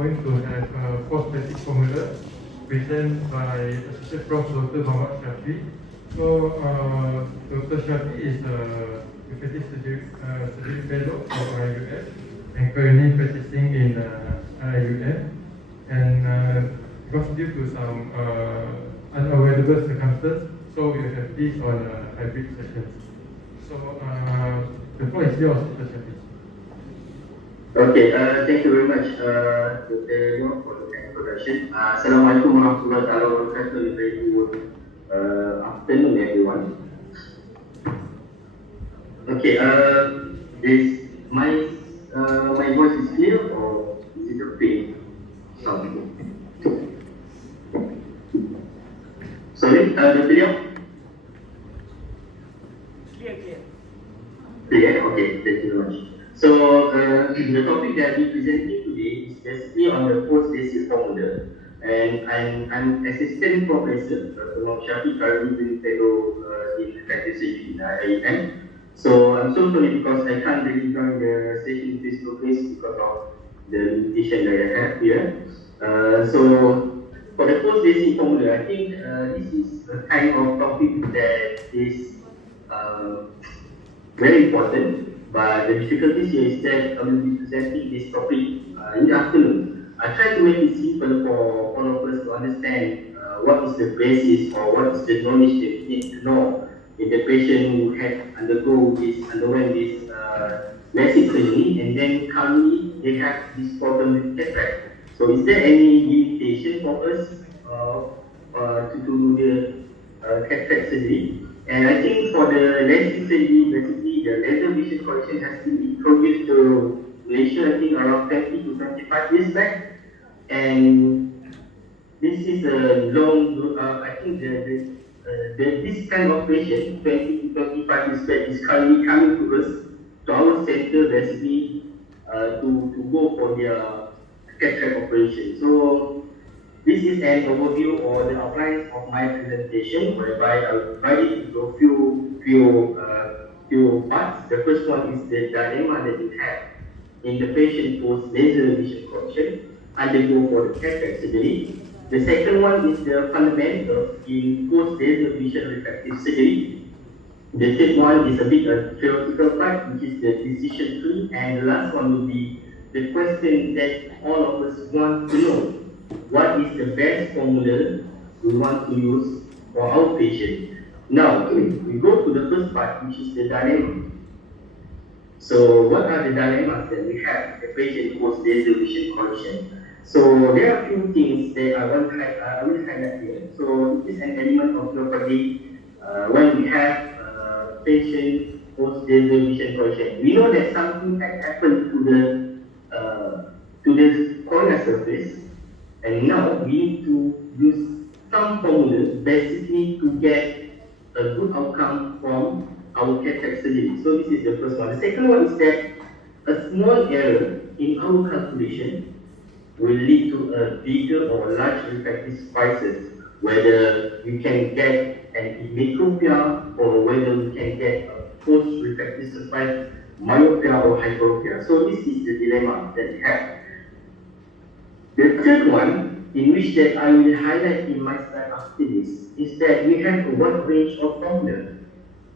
going to have a post-basic formula presented by Associate Prof. Dr. Muhammad Syafi. So, Dr. Syafi is a effective surgery fellow for IUF and currently practicing in IUF. And because due to some unavoidable circumstances, so we have this on hybrid sessions. So, the floor is yours, Dr. Syafi. Okay, thank you very much, Dr. Yo, for the introduction. Assalamualaikum warahmatullahi wabarakatuh. Very good afternoon, everyone. Okay, is my voice is clear or is it a faint sound? Sorry, Dr. Yo? Clear, okay, thank you very much. So, the topic that we're presenting today is basically on the post-basic formula. And I'm assistant professor, Dr. Syafi, currently doing fellow in effective surgery in IIM. So, I'm so sorry because I can't really join the session face to face because of the limitation that I have here. So, for the post-basic formula, I think this is a kind of topic that is very important. But the difficulties here is that I will be presenting this topic in the afternoon. I try to make it simple for all of us to understand what is the basis or what is the knowledge that we need to know in the patient who had underwent this Lasik surgery, and then currently they have this problem with cataract. So is there any limitation for us to do the cataract surgery? And I think for the Lasik surgery, basically the laser vision correction has been introduced to Malaysia, I think around 20 to 25 years back. And this is a long, I think this kind of patient, 20 to 25 years back, is currently coming to us, to our center basically, to go for their cataract operation. So, this is an overview or the outline of my presentation, whereby I will divide it into a few parts. The first one is the dilemma that you have in the patient post laser vision correction undergo for the cataract surgery. The second one is the fundamentals in post laser vision refractive surgery. The third one is a bit a theoretical part, which is the decision tree, and the last one will be the question that all of us want to know. What is the best formula we want to use for our patient? Now, we go to the first part, which is the dilemma. So, what are the dilemmas that we have the patient post laser vision correction? So, there are a few things that I will highlight here. So, it is an element of jeopardy when we have patient post laser vision correction. We know that something had happened to the cornea surface. And now we need to use some formula basically to get a good outcome from our cataract surgery. So this is the first one. The second one is that a small error in our calculation will lead to a bigger or large refractive spices, whether we can get an emmetropia or whether we can get a post-refractive spice, myopia or hyperopia. So this is the dilemma that we have. The third one, in which that I will highlight in my slide after this, is that we have a wide range of formula.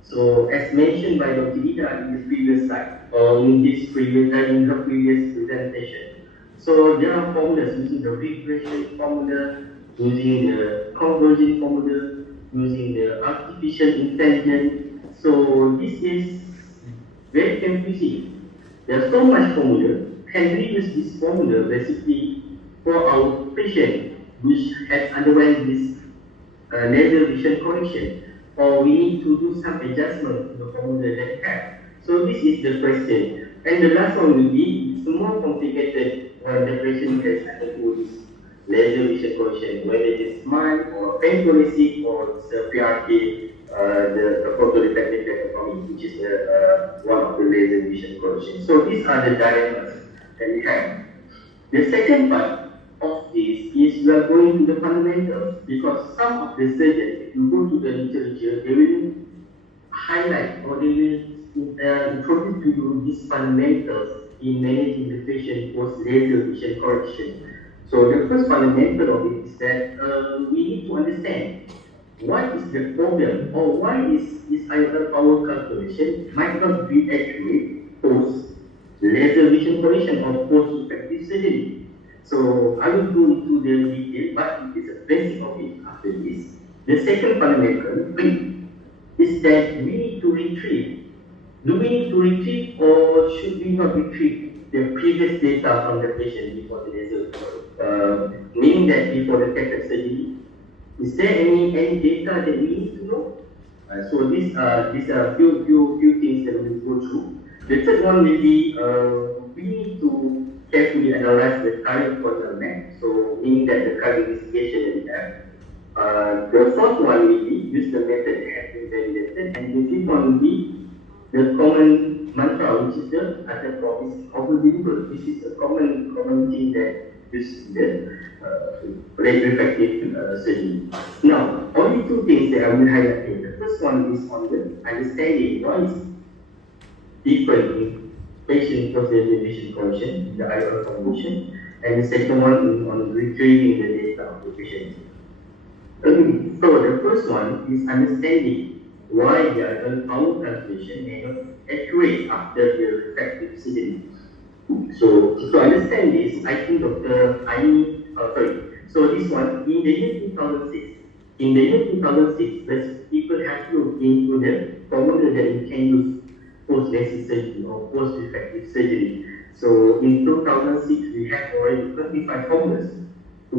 So, as mentioned by Dr. Ida in the previous slide, or in her previous presentation. So, there are formulas using the regression formula, using the conversion formula, using the artificial intelligence. So, this is very confusing. There's so much formula. Can we use this formula basically for our patient which has underwent this laser vision correction, or we need to do some adjustment to the formula that we have? So this is the question. And the last one will be, it's more complicated when the patient has undergone this laser vision correction, whether it is SMILE or pentolesic or it's a PRK, the photoreflective plectotomy, which is one of the laser vision correction. So these are the dilemmas that we have. The second part of this is we are going to the fundamentals, because some of the surgeons, if you go to the literature, they will highlight or they will introduce to you these fundamentals in managing the patient post-laser vision correction. So the first fundamental of it is that we need to understand what is the problem or why is this IOL power calculation might not be accurate post laser vision correction or post refractive surgery. So I will go into the detail, but it is a basic of it after this. The second fundamental is that we need to retrieve. Do we need to retrieve or should we not retrieve the previous data from the patient before the laser? Meaning that before the cataract surgery, is there any data that we need to know? So these are few things that we will go through. The third one will be we need to carefully analyze the current corneal map. So meaning that the current investigation that we have. The fourth one will be use the method that has been validated, and the fifth one will be the common mantra, which is the other promise of the believer. This is a common thing that is the refractive surgery. Now, only two things that I will highlight here. The first one is on the understanding what is different in patient post-laser vision correction, the IOL formation, and the second one is on retrieving the data of the patient. So the first one is understanding why the IOL power calculation may not accurate after the refractive surgery. So to understand this, I think so this one, in the year 2006, the people have to look into the formula that you can use post-laser surgery or post-refractive surgery. So in 2006, we have already 25 formulas to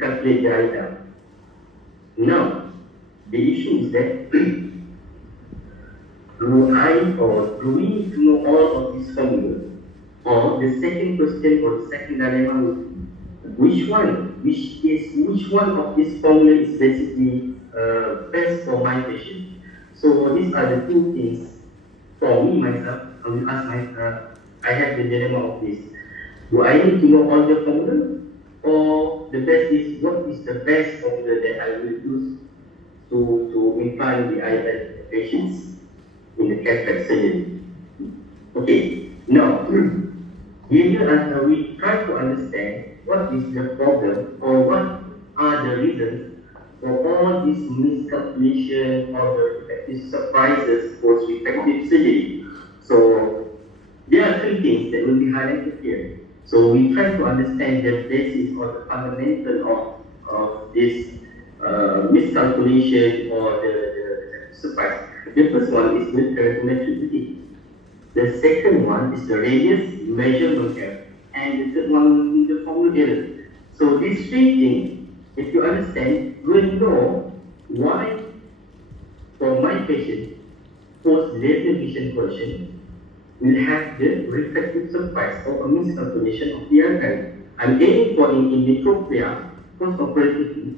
calculate the IOL. Now, the issue is that do we need to know all of these formulas? Or the second question or the second dilemma would be, which one of these formula is basically best for my patient? So these are the two things for me myself. I will ask myself, I have the dilemma of this. Do I need to know all the formula? Or the best is, what is the best formula that I will use to implant the IOL patients in the cataract surgery? Okay, now, here we try to understand what is the problem or what are the reasons for all this miscalculation or the refractive surprises post-refractive surgery. So there are three things that will be highlighted here. So we try to understand the basis or the fundamental of this miscalculation or the surprise. The first one is the parametricity. The second one is the radius measurement error, and the third one is the formula error. So these three things, if you understand, you will know why for my patient post-laser vision correction will have the refractive surprise or a miscalculation of the IOL. I'm aiming for in diplopia post-operatively,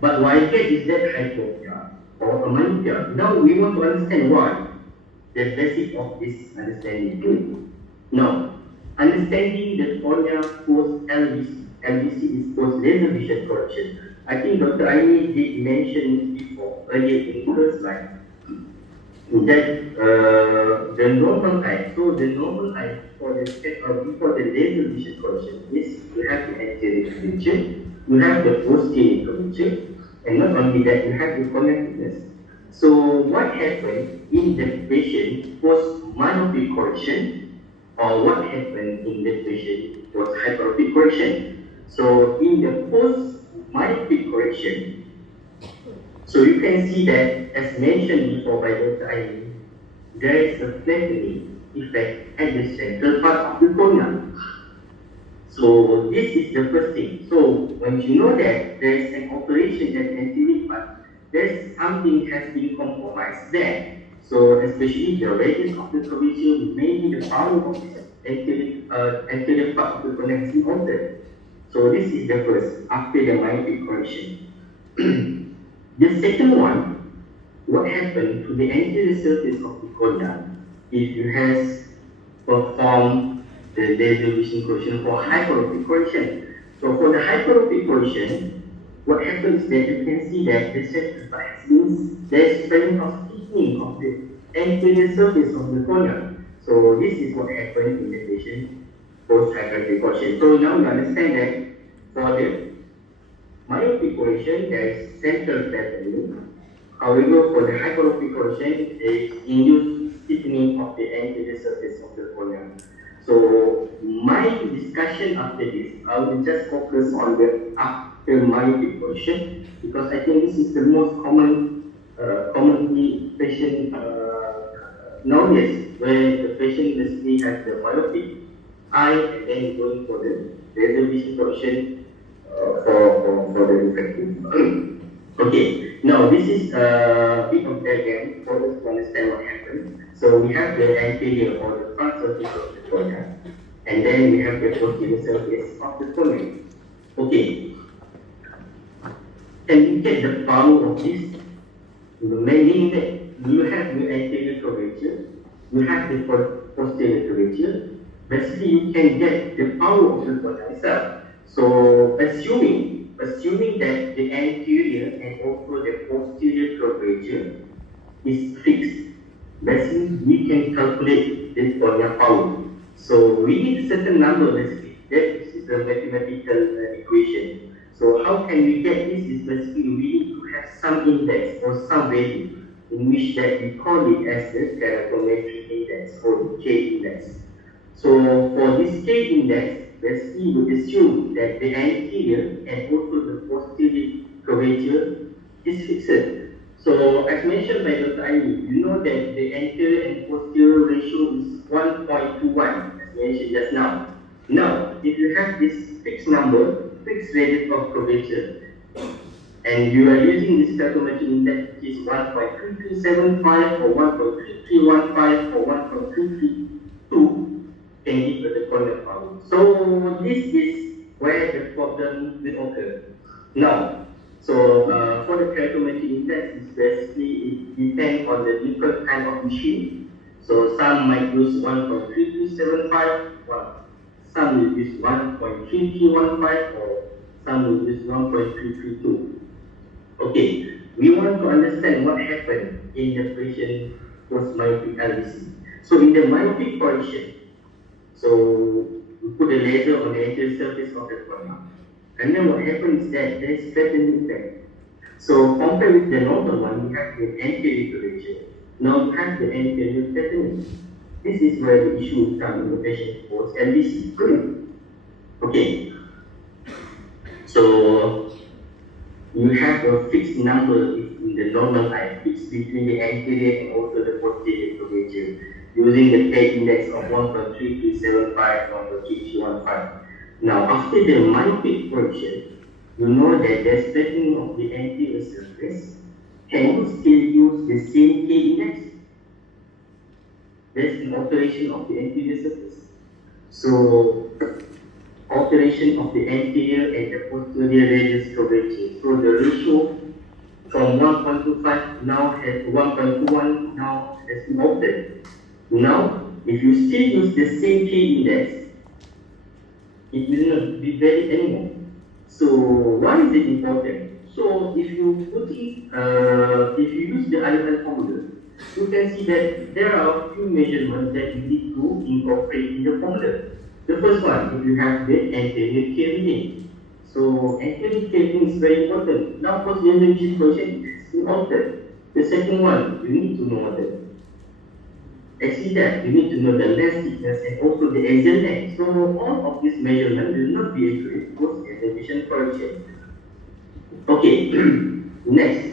but what I get is that hypopia or a myopia. Now we want to understand why. The basic of this understanding. Now, understanding the cornea post-LVC. LVC is post-laser vision correction. I think Dr. Aini did mention before, earlier in her slide, that the normal eye, so the normal eye for before the laser vision correction is you have the anterior curvature, you have the posterior curvature, and not only that, you have the cornea thickness. So what happened in the patient post-myopic correction, or what happened in the patient post-hyperopic correction? So in the post-myopic correction, so you can see that, as mentioned before by Dr. Aini, there is a flattening effect at the central part of the cornea. So this is the first thing. So when you know that there is an alteration at the anterior part, there's something has been compromised there. So especially the radius of the curvature, maybe the power of this anterior part of the cornea has been altered. So this is the first, after the myopic correction. The second one, what happened to the anterior surface of the cornea if you have performed the laser vision correction for hyperopic correction? So for the hyperopic correction, what happens is that you can see that the central part means there's trend of thickening of the anterior surface of the cornea. So this is what happened in the patient post-hypertrophy precaution. So now you understand that for the myopic correction, there is central flattening. However, for the hyperopic correction, there is induced stiffening of the anterior surface of the cornea. So my discussion after this, I will just focus on the after myopic correction because I think this is the most commonly patient nowadays, where the patient basically has the myopic eye and then going for the laser vision correction for the refractive. Okay, now this is a bit of diagram for us to understand what happened. So we have the anterior or the front surface of the cornea, and then we have the posterior surface of the cornea. Okay, can you get the power of this? Meaning that you have the anterior curvature, you have the posterior curvature. Basically, you can get the power of the cornea itself. So assuming that the anterior and also the posterior curvature is fixed, basically we can calculate the cornea power. So we need a certain number basically. That is the mathematical equation. So how can we get this? Is basically we need to have some index or some value in which that we call it as the keratometric index or the K index. So for this K index, basically we assume that the anterior and also the posterior curvature is fixed. So as mentioned by Dr. Aini, you know that the anterior and posterior ratio is 1.21, as mentioned just now. Now, if you have this fixed number, fixed radius of curvature, and you are using this keratometric index which is 1.3375 or 1.3315 or 1.332, can give the cornea power. So this is where the problem will occur. Now, so for the keratometric index, is basically it depends on the different kind of machine. So some might use 1.3375, some will use 1.3315, or some will use 1.332. Okay, we want to understand what happened in the patient post-myopic LVC. So in the myopic correction, so we put a laser on the anterior surface of the cornea. And then what happens is that there is flattening effect. So compared with the normal one, we have the anterior curvature. Now we have the anterior flattening. This is where the issue comes in the patient post LVC. Okay. So you have a fixed number in the normal eye, fixed between the anterior and also the posterior curvature, using the K index of 1.3375, 1.3315. Now, after the myopic correction, you know that there's flattening of the anterior surface. Can you still use the same K index? There's an alteration of the anterior surface. So, alteration of the anterior and the posterior radius curvature. So the ratio from 1.25 now has 1.21 now has been altered. Now, if you still use the same K index, it will not be valid anymore. So why is it important? So if you if you use the IOL formula, you can see that there are a few measurements that you need to incorporate in the formula. The first one, if you have the anterior K reading. So anterior K reading is very important. Now, post laser vision correction is altered. The second one, you need to know that. Actually, that you need to know the lens thickness and also the axial length. So all of these measurements will not be accurate post laser vision correction. Okay, next,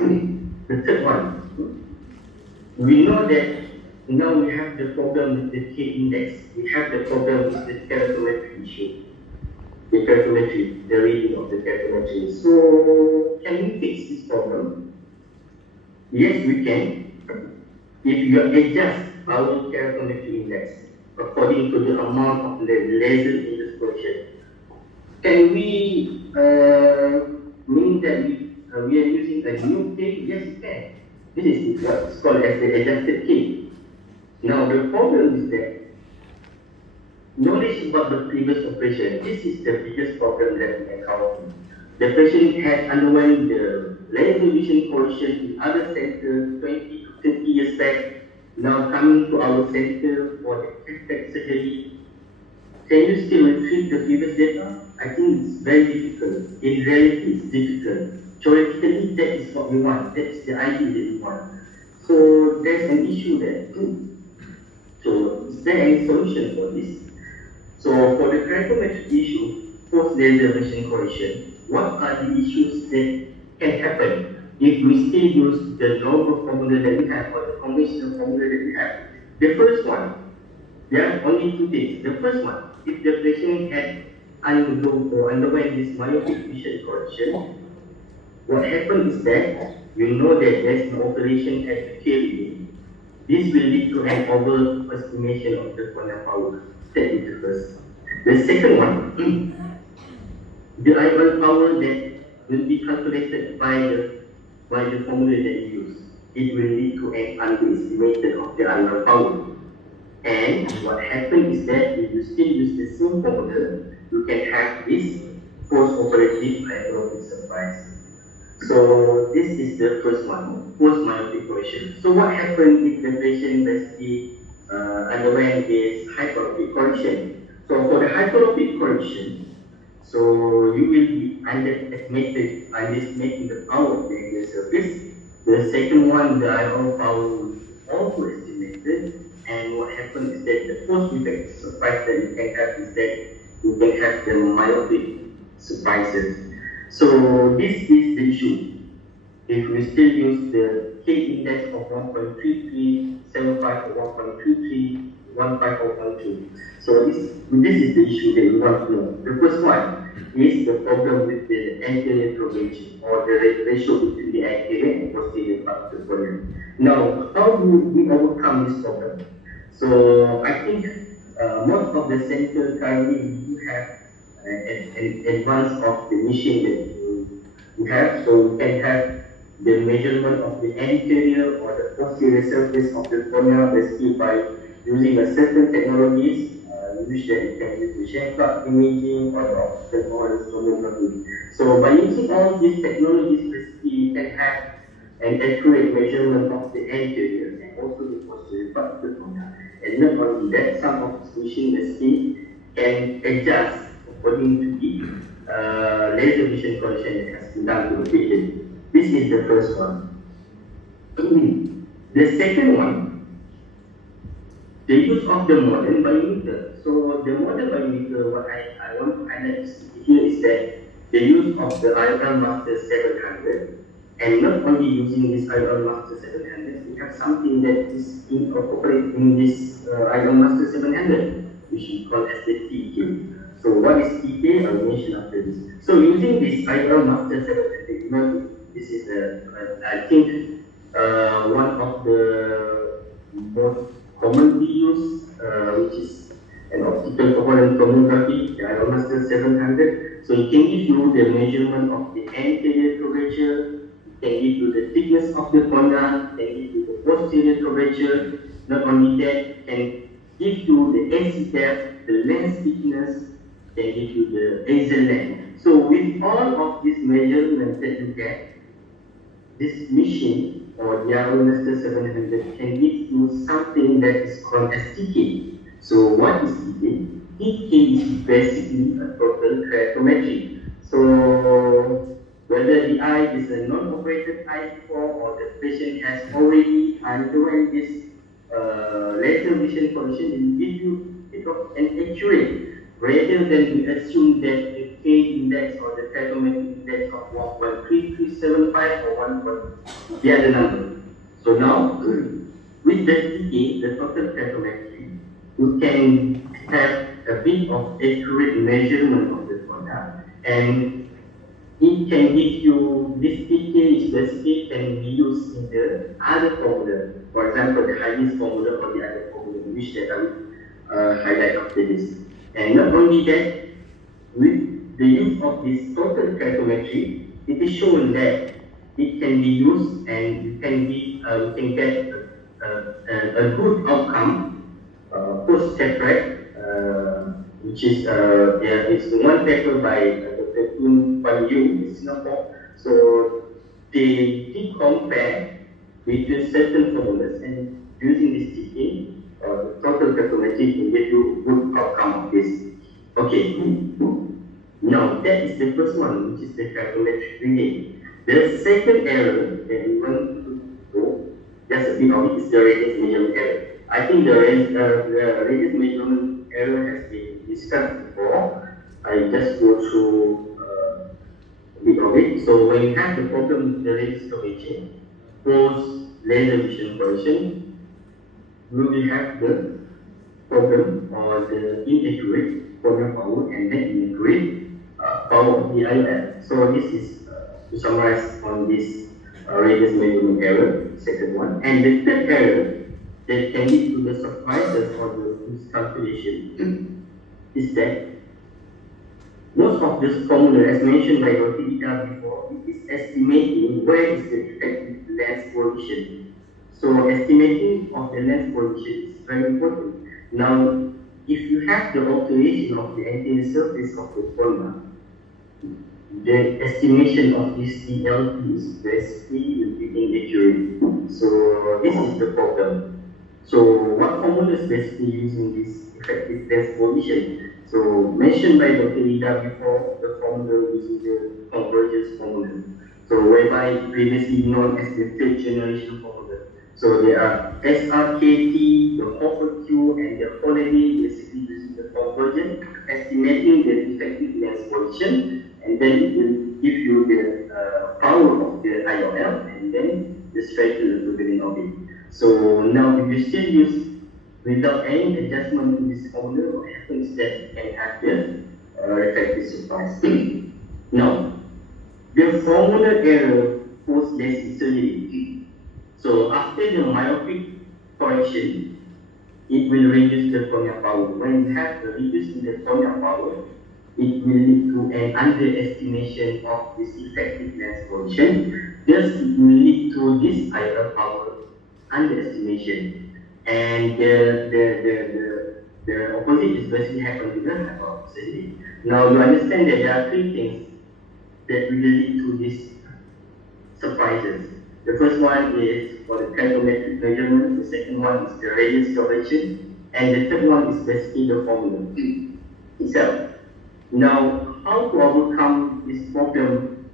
the third one. We know that now we have the problem with the K index. We have the problem with the keratometry issue. The keratometry, the reading of the keratometry. So, can we fix this problem? Yes, we can. If you adjust our keratometry index according to the amount of the laser exposure, can we mean that we are using a new K? Yes, we can. This is what's called as the adjusted K. Now the problem is that knowledge about the previous operation, this is the biggest problem that we encounter. The patient had underwent the laser vision correction in other centers 20 to 30 years back, now coming to our center for the cataract surgery. can you still retrieve the previous data? I think it's very difficult. In reality, it's difficult. Theoretically, that is what we want. That's the idea that we want. So there's an issue there. So is there any solution for this? So for the characteristic issue, post-laser vision correction, what are the issues that can happen if we still use the normal formula that we have or the conventional formula that we have? The first one, there are only two things. The first one, if the patient had underwent this myopic vision correction, what happens is that you know that there's an alteration at the KVA. This will lead to an overestimation of the cornea power. That is the first. The second one, the eyeball power that will be calculated by the formula that you use. It will lead to an underestimation of the eyeball power. And what happens is that if you still use the same formula, you can have this post-operative hyperopic surprise. So this is the first one, post-myopic correction. So what happens if the patient basically underwent this hyperopic correction? So for the hyperopic correction, so you will be underestimating the power of the angular surface. The second one, the eyeball power will be also estimated. And what happens is that the post-effect surprise that you can have is that you can have the myopic surprises. So this is the issue. If we still use the K index of 1.3375 or 1.3315 or 1.2. So this is the issue that we want to know. The first one is the problem with the anterior curvature or the ratio between the anterior and posterior part of the cornea. Now, how do we overcome this problem? So I think most of the centers currently do have an advance of the machine that you have. So you can have the measurement of the anterior or the posterior surface of the cornea basically by using a certain technologies, which that you can use the Syafi imaging or the optical tomography. So by using all these technologies, basically you can have an accurate measurement of the anterior and also the posterior part of the cornea. And not only that, some of this machine basically can adjust according to the laser vision correction that has been done to the patient. This is the first one. The second one, the use of the modern biometer. So the modern biometer, what I want to highlight here is that the use of the IR Master 700, and not only using this IR Master 700, we have something that is incorporated in this IR Master 700, which we call as the TK. So what is TK? I will mention after this. So using this IR Master 700, this is I think one of the most commonly used, which is an optical coherent tomography, the Aeromaster 700. So it can give you the measurement of the anterior curvature, it can give you the thickness of the cornea, it can give you the posterior curvature. Not only that, it can give you the AC depth, the lens thickness, it can give you the azal length. So with all of these measurements that you get, this machine or the Aeromaster 700 can give you something that is called as TK. So what is TK? TK is basically a total keratometry. So whether the eye is a non-operated eye before or the patient has already underwent this laser vision correction, it will give you an accurate rather than we assume that the K index or the keratometry index of 1.3375 or 1. The other number. So now, with the TK, the total keratometry, you can have a bit of accurate measurement of the cornea, and it can give you, this TK is basically can be used in the other formula. For example, the highest formula or the other formula, which that I will highlight after this. And not only that, with the use of this total keratometry, it is shown that it can be used and you can get a good outcome post-cataract, which is it's one paper by Dr. Kun Pan Yu in Singapore. So they did compare between certain formulas and using this TK, the total calculated will give you good outcome of this. Okay. Now that is the first one, which is the calculated reading. The second error that we want to go, just a bit of it, is the radius measurement error. I think the radius measurement error has been discussed before. I just go through a bit of it. So when you have the problem with the radius curvature, post laser vision correction, we will have the problem or the inaccurate corner power and then inaccurate power of the IOL. So this is to summarize on this radius measurement error, second one. And the third error that can lead to the surprises or the miscalculation is that most of this formula, as mentioned by Dr. Ida before, it is estimating where is the effective lens position. So estimating of the lens position is very important. Now, if you have the alteration of the anterior surface of the cornea, the estimation of this DLP is basically will be inaccurate. So this is the problem. So what formula is basically using this effective lens position? So mentioned by Dr. Ida before, the formula is the convergence formula. So whereby previously known as the third generation formula. So there are SRKT, the Hopper Q, and the Holiday basically using the convergence, estimating the effective lens position, and then it will give you the power of the IOL, and then the straightener to the beginning of it. So now if you still use without any adjustment in this formula, what happens is that you can have the refractive surprise. Now, the formula error post LASIK surgery. So after the myopic correction, it will reduce the cornea power. When you have the reduce in the cornea power, it will lead to an underestimation of this effective lens position. Thus, it will lead to this IOL power underestimation. And the opposite is basically happened to the hypoxia. Now you understand that there are three things that will lead to these surprises. The first one is for the calorimetric measurement, the second one is the radius correction, and the third one is basically the formula itself. Now, how to overcome this problem,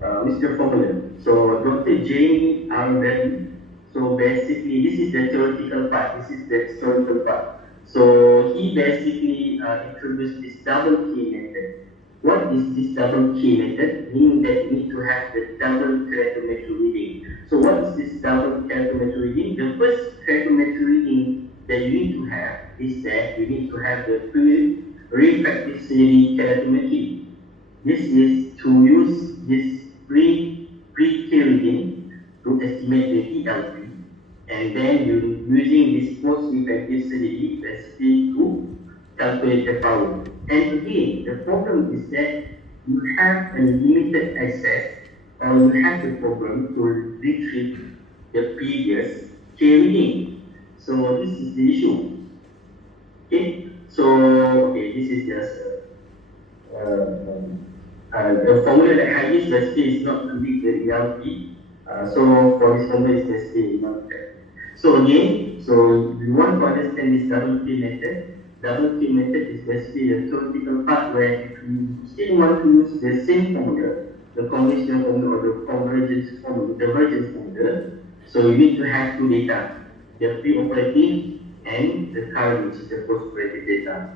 Mr. Formula? So Dr. Jamie R. So basically, this is the theoretical part, this is the historical part. So he basically introduced this double key method. What is this double key method? Meaning that you need to have the double keratometry reading. So what is this double keratometry reading? The first keratometry reading that you need to have is that you need to have the refractive steady keratometry. This is to use this pre-K reading to estimate the DLP. And then you using this post-effective steady basically to calculate the power. And again, the problem is that you have a limited access or you have the problem to retrieve the previous K reading. So this is the issue. Okay, so this is just the formula that I use basically is not to read the ELP. So for this formula is basically not correct. So again, so we want to understand this double K method. Double K method is basically the theoretical part where if you still want to use the same formula, the conventional formula or the convergence formula, the divergence formula, so you need to have two data, the pre-operative and the current, which is the post-operative data.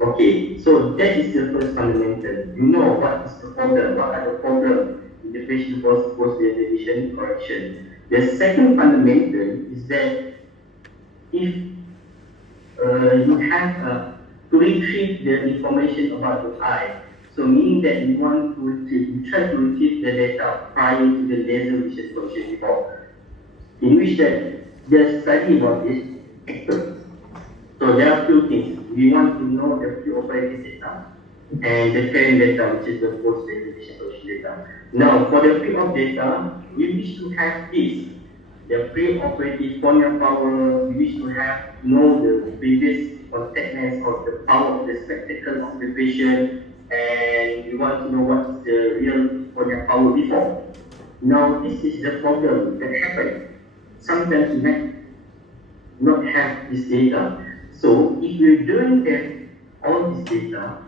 Okay, so that is the first fundamental. You know what is the problem, what are the problems in the patient post-laser vision correction. The second fundamental is that if you have to retrieve the information about the eye, so meaning that you want to retrieve, you try to retrieve the data prior to the laser vision correction before, in which that the study about this. So there are two things. We want to know the pre-operative data and the current data, which is the post-laser vision correction data. Now, for the pre-op data, we wish to have this. The pre-operative corneal power, we wish to know the previous contact lens or the power of the spectacle of the patient, and we want to know what is the real corneal power before. Now, this is the problem that happens. Sometimes we not have this data. So if you don't have all this data,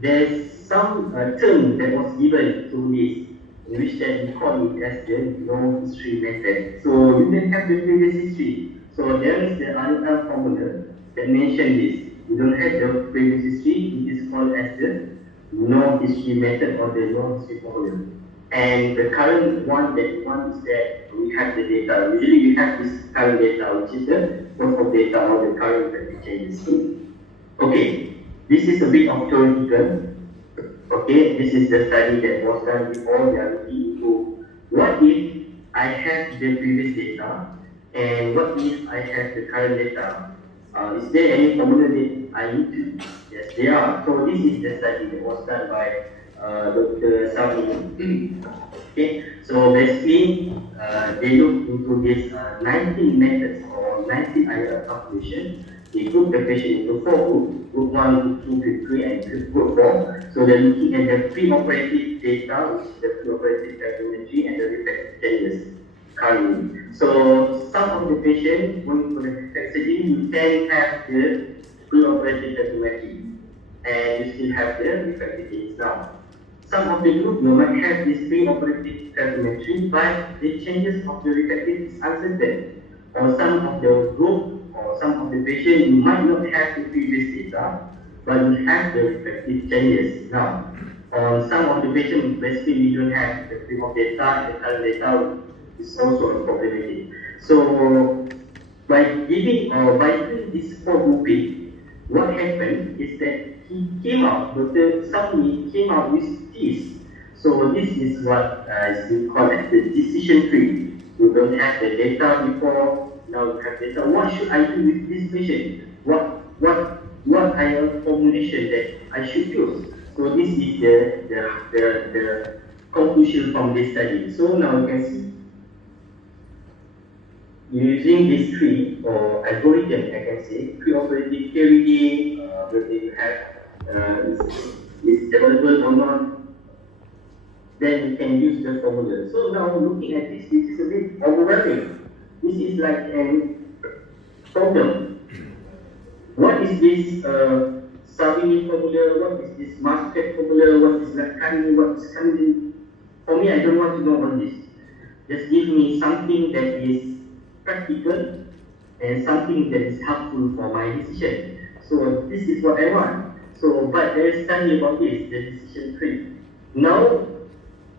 there's some term that was given to this, in which that we call it as the no history method. So you can have the previous history. So there is the other formula that mentioned this. You don't have the previous history, it is called as the no history method or the no history formula. And the current one that we want is that we have the data. Usually we have this current data, which is the source of data or the current that changes. Okay, this is a bit of theoretical. Okay, this is the study that was done before. We are looking into what if I have the previous data and what if I have the current data. Is there any formula that I need to? Yes, there are. So this is the study that was done by Dr. Syafi. Okay, so basically they looked into this 19 methods or 19 IR calculation. They group the patient into 4 groups, group 1, group 2, group 3, and group 4. So they're looking at the pre-operative data, which is the pre-operative calorimetry and the reflex changes currently. So some of the patients going for the reflex surgery, you can have the pre-operative calorimetry and you still have the reflective changes now. Some of the group you might have this pre-operative calorimetry, but the changes of the reflective is uncertain. Or some of the group or some of the patient you might not have the previous data, but you have the reflective changes now. On some of the patients, basically you don't have the previous data, the current data is also problematic. So by giving or by doing this for grouping, what happened is that he came out, Dr. Syafi came out with this. So this is what is called as the decision tree. You don't have the data before, now you have data. What should I do with this patient? What are the formulation that I should use? So this is the conclusion from this study. So now you can see using this tree or algorithm, I can say, pre-operative theory, whether you have is available or not, then you can use the formula. So now looking at this is a bit overwhelming. This is like a problem. What is this Savini formula? What is this Masket formula? What is Lakani? What is Kandi? For me, I don't want to know all this. Just give me something that is practical and something that is helpful for my decision. So this is what I want. So, but there is study about this, the decision tree. Now,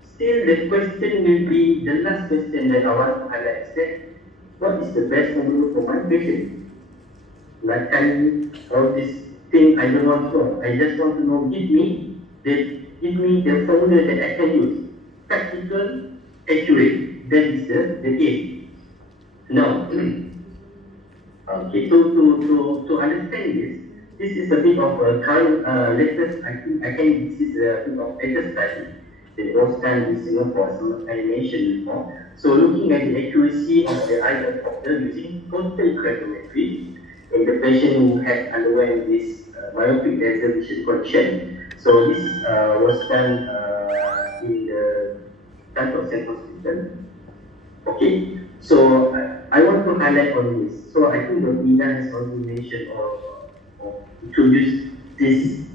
still the question will be, the last question that I want to highlight is that, what is the best formula for my patient? Like all this thing I don't want to know. I just want to know, give me the formula that I can use. Practical, accurate. That is the aim. Now, okay, to understand this is a bit of a current latest. I think this is a bit of latest study that was done in Singapore, some animation before. So looking at the accuracy of the eye doctor using total craniometry in the patient who had underwent this myopic laser vision correction. So this was done in the Tanto Central Hospital. Okay, so I want to highlight on this. So I think Nina has already mentioned or introduced this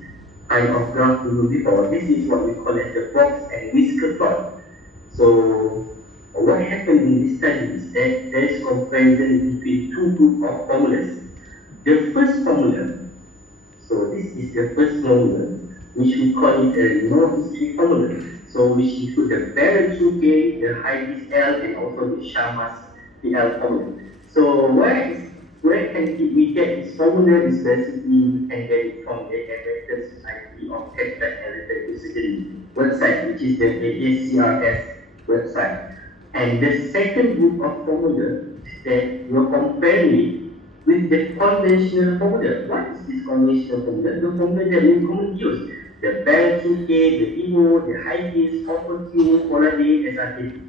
kind of graph to you before. This is what we call as the box and whisker plot. So what happened in this study is that there is comparison between two groups of formulas. The first formula, so this is the first formula, which we call it a no history formula. So which include the Barrett K, the high L, and also the Sharma's PL formula. So where can we get this formula? Is basically we can get it from the American Society of Cataract and Refractive Surgery website, which is the ASCRS website. And the second group of formula is that you're comparing with the conventional formula. What is this conventional formula? The formula that we commonly use. The Barrett K, the Evo, the high case, Q, Polar D, SRT.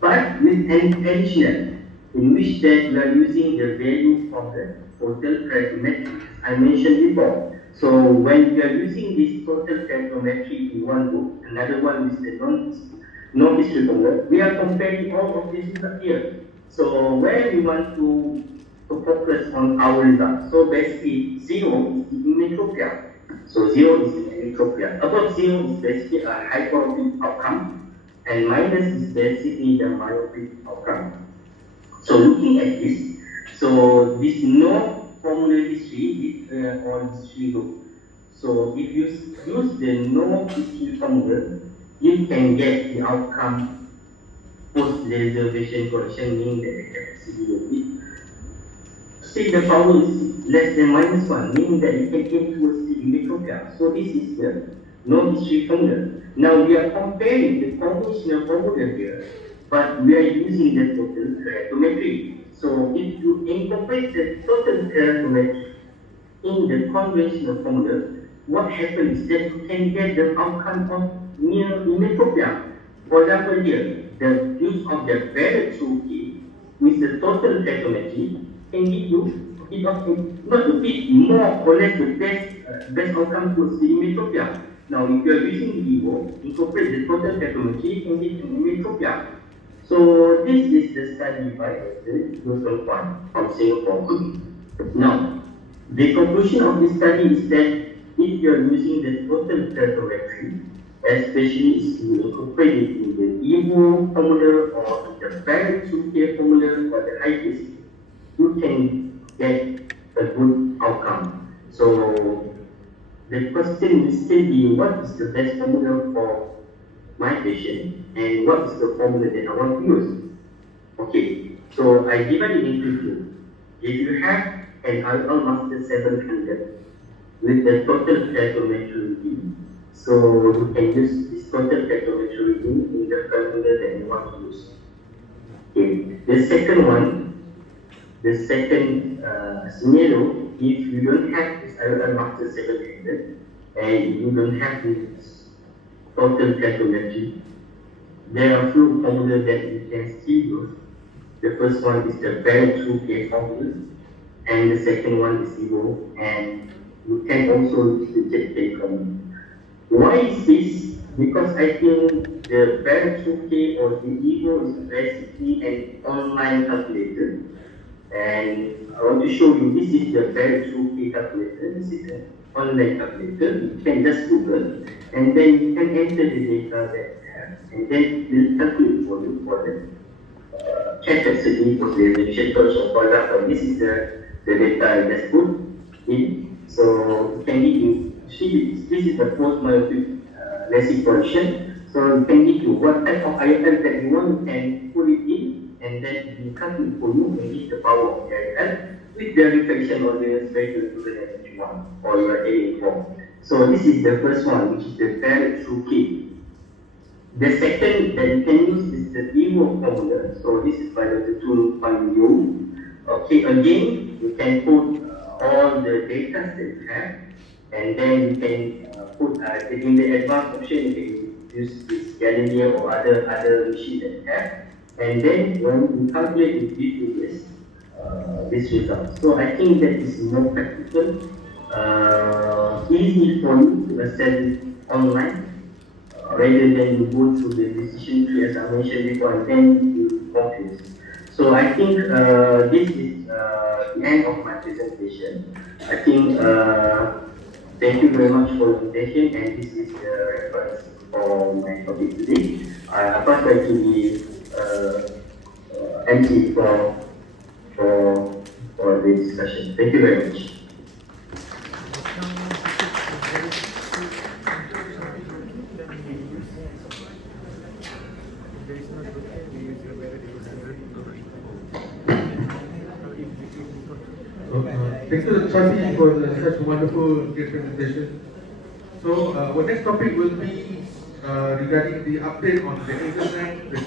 But with an additional, in which that we are using the value from the total calorimetry, I mentioned before. So when we are using this total calorimetry in one group, another one is the non-history formula, we are comparing all of this here. So where we want to to focus on our results. So basically, 0 is the immetropia. So 0 is the immetropia. Above 0 is basically a hyperopic outcome, and minus is basically the myopic outcome. So looking at this, so this no formula history is on history loop. So if you use the no history formula, you can get the outcome post laser vision correction, meaning that the capacity will be. See, the power is less than -1, meaning that you can aim towards the immetropia. So this is the no history formula. Now we are comparing the conventional formula here, but we are using the total keratometry. So if you incorporate the total keratometry in the conventional formula, what happens is that you can get the outcome of near immetropia. For example here, the use of the Barrett key with the total keratometry can give you a bit of, not a bit, more or less the best outcome towards the immetropia. Now, if you are using Vivo, incorporate the total keratometry, can give you immetropia. So this is the study by the local one from Singapore. Now, the conclusion of this study is that if you are using the total keratometry, especially if you incorporate it in the Evo formula or in the Barrett formula or the IPC, you can get a good outcome. So the question will still be, what is the best formula for my patient and what is the formula that I want to use? Okay, so I divide it into two. If you have an IL master 700 with the total keratometry reading, so you can use this total keratometry reading in the formula that you want to use. Okay, the second one, the second scenario, if you don't have this IL master 700 and you don't have this total keratometry, there are few formulas that you can still use. The first one is the Barrett formula, and the second one is Evo, and you can also use the JK formula. Why is this? Because I think the Barrett or the Evo is basically an online calculator, and I want to show you this is the Barrett calculator. This is an online calculator. You can just Google, and then you can enter the data that you have, and then it will calculate for you for the capacity for the revision. So for example, this is the data I just put in. So you can give you, see, this is the post myopic Lasik correction. So you can give you what type of IFL that you want, you can put it in, and then it will calculate for you and give the power of the IFL with the reflection or the spectral equivalent that you want, or you are aiming for. So this is the first one, which is the Barrett key. The second that you can use is the Evo formula. So this is by the tool Panyo. Okay, again, you can put all the data that you have, and then you can put in the advanced option, you can use this Galileo or other machine that you have, and then when you calculate, it gives you this result. So I think that is more practical, easy for you to assess it online, rather than you go through the decision tree as I mentioned before, and then you confuse. So I think this is the end of my presentation. I think thank you very much for the invitation, and this is the reference for my topic today. I pass back to the MC for the discussion. Thank you very much. Thank you, Syafi, for such a wonderful great presentation. So, our next topic will be regarding the update on the internet, the